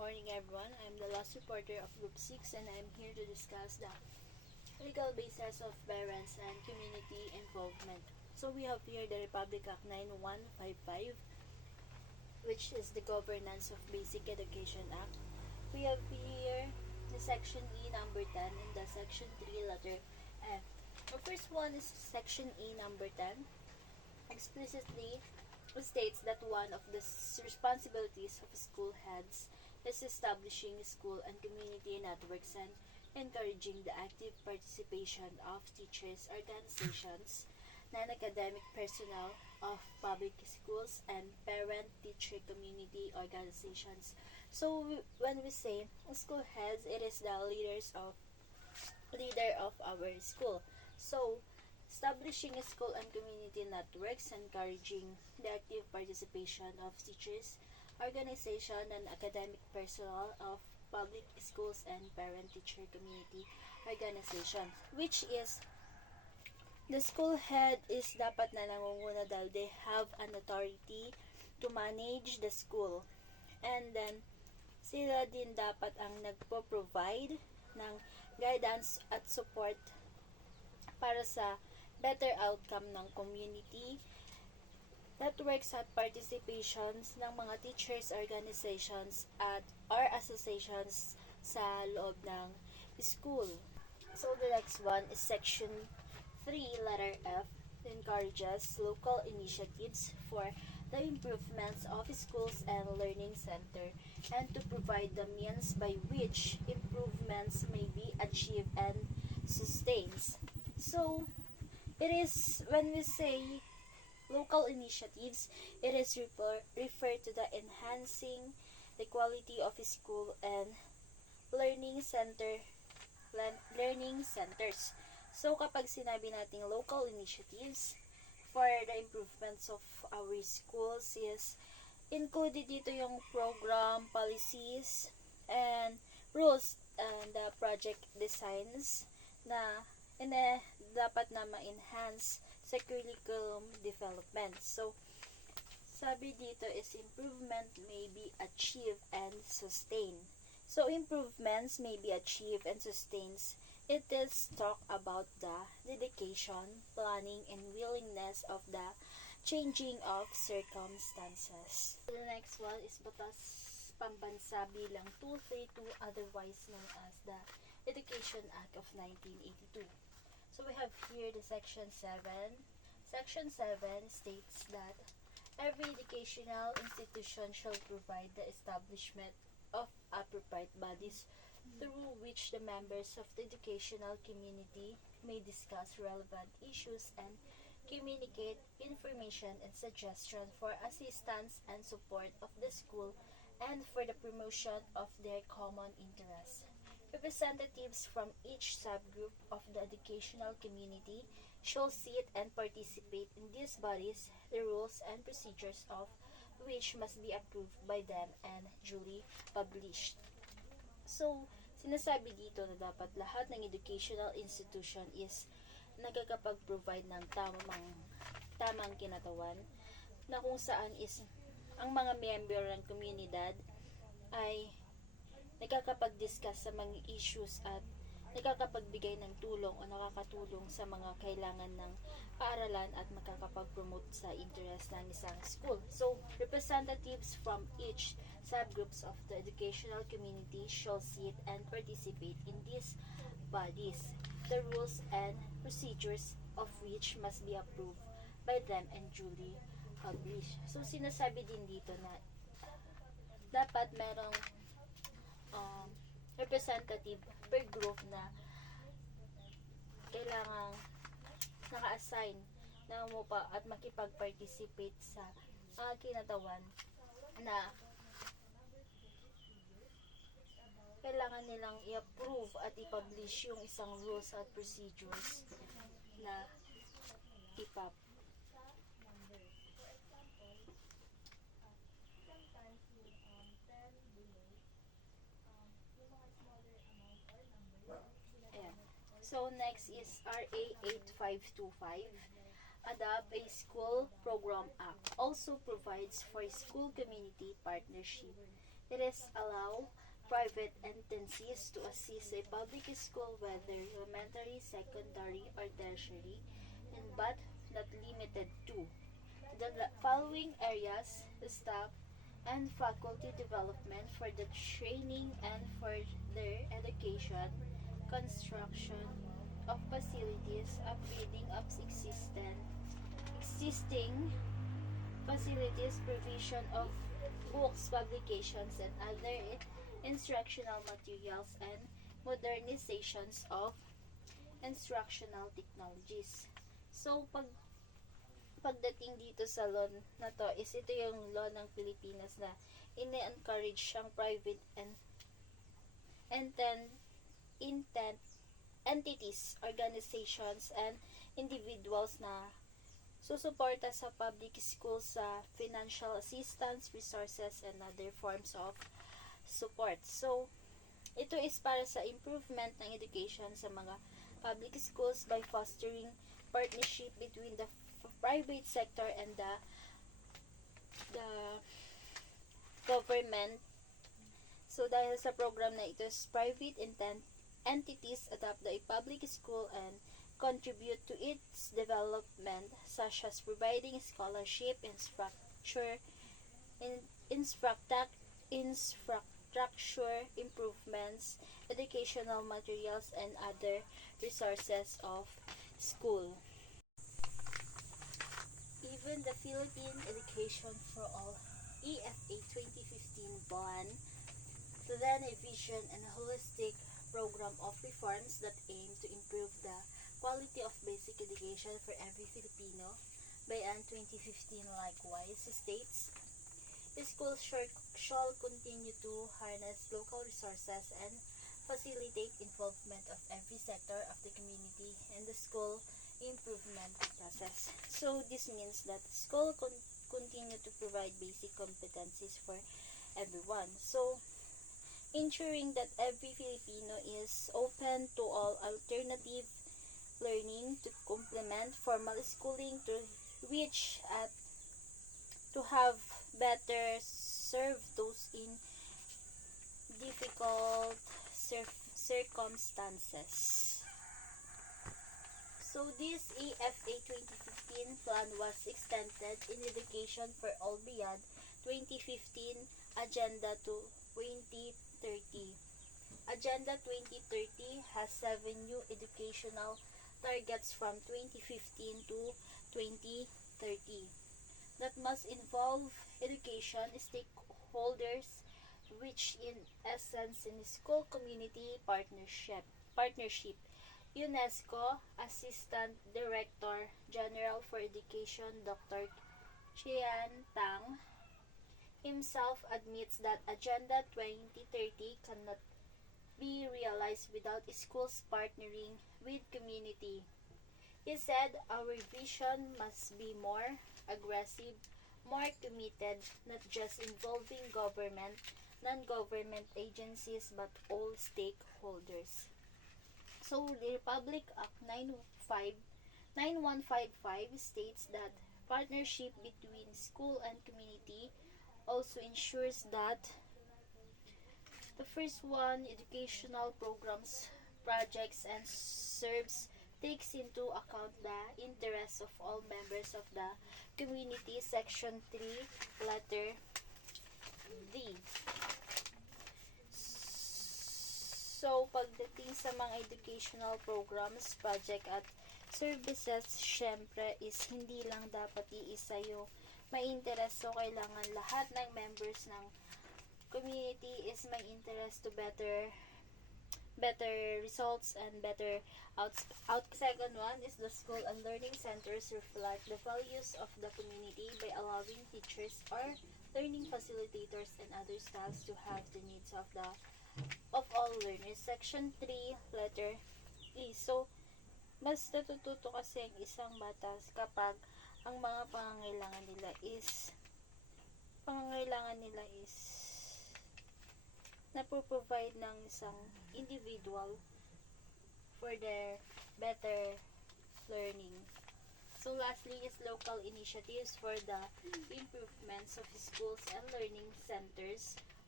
morning, everyone. I'm the last reporter of Group 6 and I'm here to discuss the legal basis of parents and community involvement. So we have here the Republic Act 9155, which is the Governance of Basic Education Act. We have here the Section E number 10 and the Section 3 letter F. The first one is Section E number 10. Explicitly states that one of the responsibilities of school heads is establishing school and community networks and encouraging the active participation of teachers, organizations, non-academic personnel of public schools, and parent-teacher community organizations. So when we say school heads, it is the leader of our school. So establishing school and community networks, encouraging the active participation of teachers, organization, and academic personnel of public schools and parent-teacher community organizations, which is the school head is dapat na nangunguna dahil they have an authority to manage the school. And then, sila din dapat ang nagpo-provide ng guidance at support para sa better outcome ng community, networks at participations ng mga teachers, organizations at or associations sa loob ng school. So the next one is Section 3, letter F, encourages local initiatives for the improvements of schools and learning center and to provide the means by which improvements may be achieved and sustained. So, it is, when we say local initiatives, it is referred to the enhancing the quality of school and learning centers. So, kapag sinabi nating local initiatives for the improvements of our schools is included dito yung program, policies, and rules and the project designs na dapat na ma-enhance sa curriculum development. So, sabi dito is improvement may be achieved and sustained. So, improvements may be achieved and sustained. It is talk about the dedication, planning, and willingness of the changing of circumstances. The next one is Batas Pambansa bilang 232, otherwise known as the Education Act of 1982. So we have here the Section 7. Section 7 states that every educational institution shall provide the establishment of appropriate bodies through which the members of the educational community may discuss relevant issues and communicate information and suggestion for assistance and support of the school and for the promotion of their common interests. Representatives from each subgroup of the educational community shall sit and participate in these bodies, the rules and procedures of which must be approved by them and duly published. So, sinasabi dito na dapat lahat ng educational institution is nagkakapag-provide ng tamang kinatawan na kung saan is ang mga member ng komunidad ay nakakapag-discuss sa mga issues at nakakapagbigay ng tulong o nakakatulong sa mga kailangan ng paaralan at makakapag-promote sa interest ng isang school. So, representatives from each subgroups of the educational community shall sit and participate in these bodies, the rules and procedures of which must be approved by them and duly published. So, sinasabi din dito na dapat merong representative per group na kailangang naka-assign na umupa at makipag-participate sa kinatawan na kailangan nilang i-approve at i-publish yung isang rules at procedures na ipap. So, next is RA 8525, Adopt a School Program Act. Also provides for school community partnership It is allow private entities to assist a public school, whether elementary, secondary, or tertiary, and but not limited to the following areas: staff and faculty development for the training and further education, construction of facilities, upgrading of existing facilities, provision of books, publications, and other instructional materials, and modernizations of instructional technologies. So, pagdating dito sa law na to, is ito yung law ng Pilipinas na ini-encourage ang private and intent, intent entities, organizations, and individuals na susuporta sa public schools sa financial assistance, resources, and other forms of support. So, ito is para sa improvement ng education sa mga public schools by fostering partnership between the private sector and the government. So, dahil sa program na ito, private entities adopt the public school and contribute to its development, such as providing scholarship, infrastructure improvements, educational materials, and other resources of school. Even the Philippine Education for All EFA 2015 ban then a vision and holistic program of reforms that aim to improve the quality of basic education for every Filipino by 2015 likewise states, schools shall continue to harness local resources and facilitate involvement of every sector of the community in the school improvement process. So this means that school continue to provide basic competencies for everyone. So ensuring that every Filipino is open to all alternative learning to complement formal schooling to reach at to have better serve those in difficult circumstances. So this EFA 2015 plan was extended in education for all beyond 2015 Agenda to 2030. Agenda 2030 has 7 new educational targets from 2015 to 2030 that must involve education stakeholders, which in essence in school community partnership. UNESCO Assistant Director General for Education Dr. Chian Tang himself admits that Agenda 2030 cannot be realized without schools partnering with community. He said, our vision must be more aggressive, more committed, not just involving government, non-government agencies, but all stakeholders. So, the Republic Act 9155 states that partnership between school and community also ensures that the first one, educational programs, projects, and serves takes into account the interests of all members of the community. Section 3, letter D. So, pagdating sa mga educational programs, project at services, syempre is hindi lang dapat iisa yung may interest. So, kailangan lahat ng members ng community is may interest to better results and better Second one is the school and learning centers reflect the values of the community by allowing teachers or learning facilitators and other staffs to have the needs of all learners. Section 3, letter E. So, mas natututo kasi ang isang bata kapag ang mga pangangailangan nila is napro-provide ng isang individual for their better learning. So lastly is local initiatives for the improvements of schools and learning centers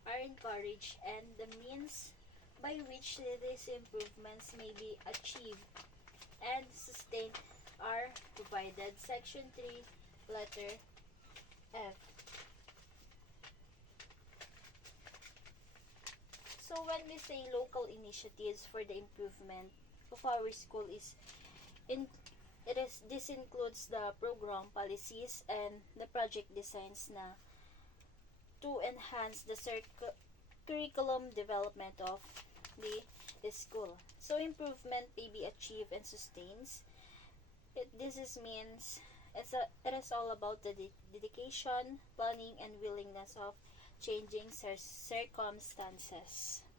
are encouraged and the means by which these improvements may be achieved and sustained are provided. Section 3, letter F. So when we say local initiatives for the improvement of our school in this includes the program policies and the project designs na to enhance the curriculum development of the school. So improvement may be achieved and sustains. Means it is all about the dedication, planning, and willingness of changing circumstances.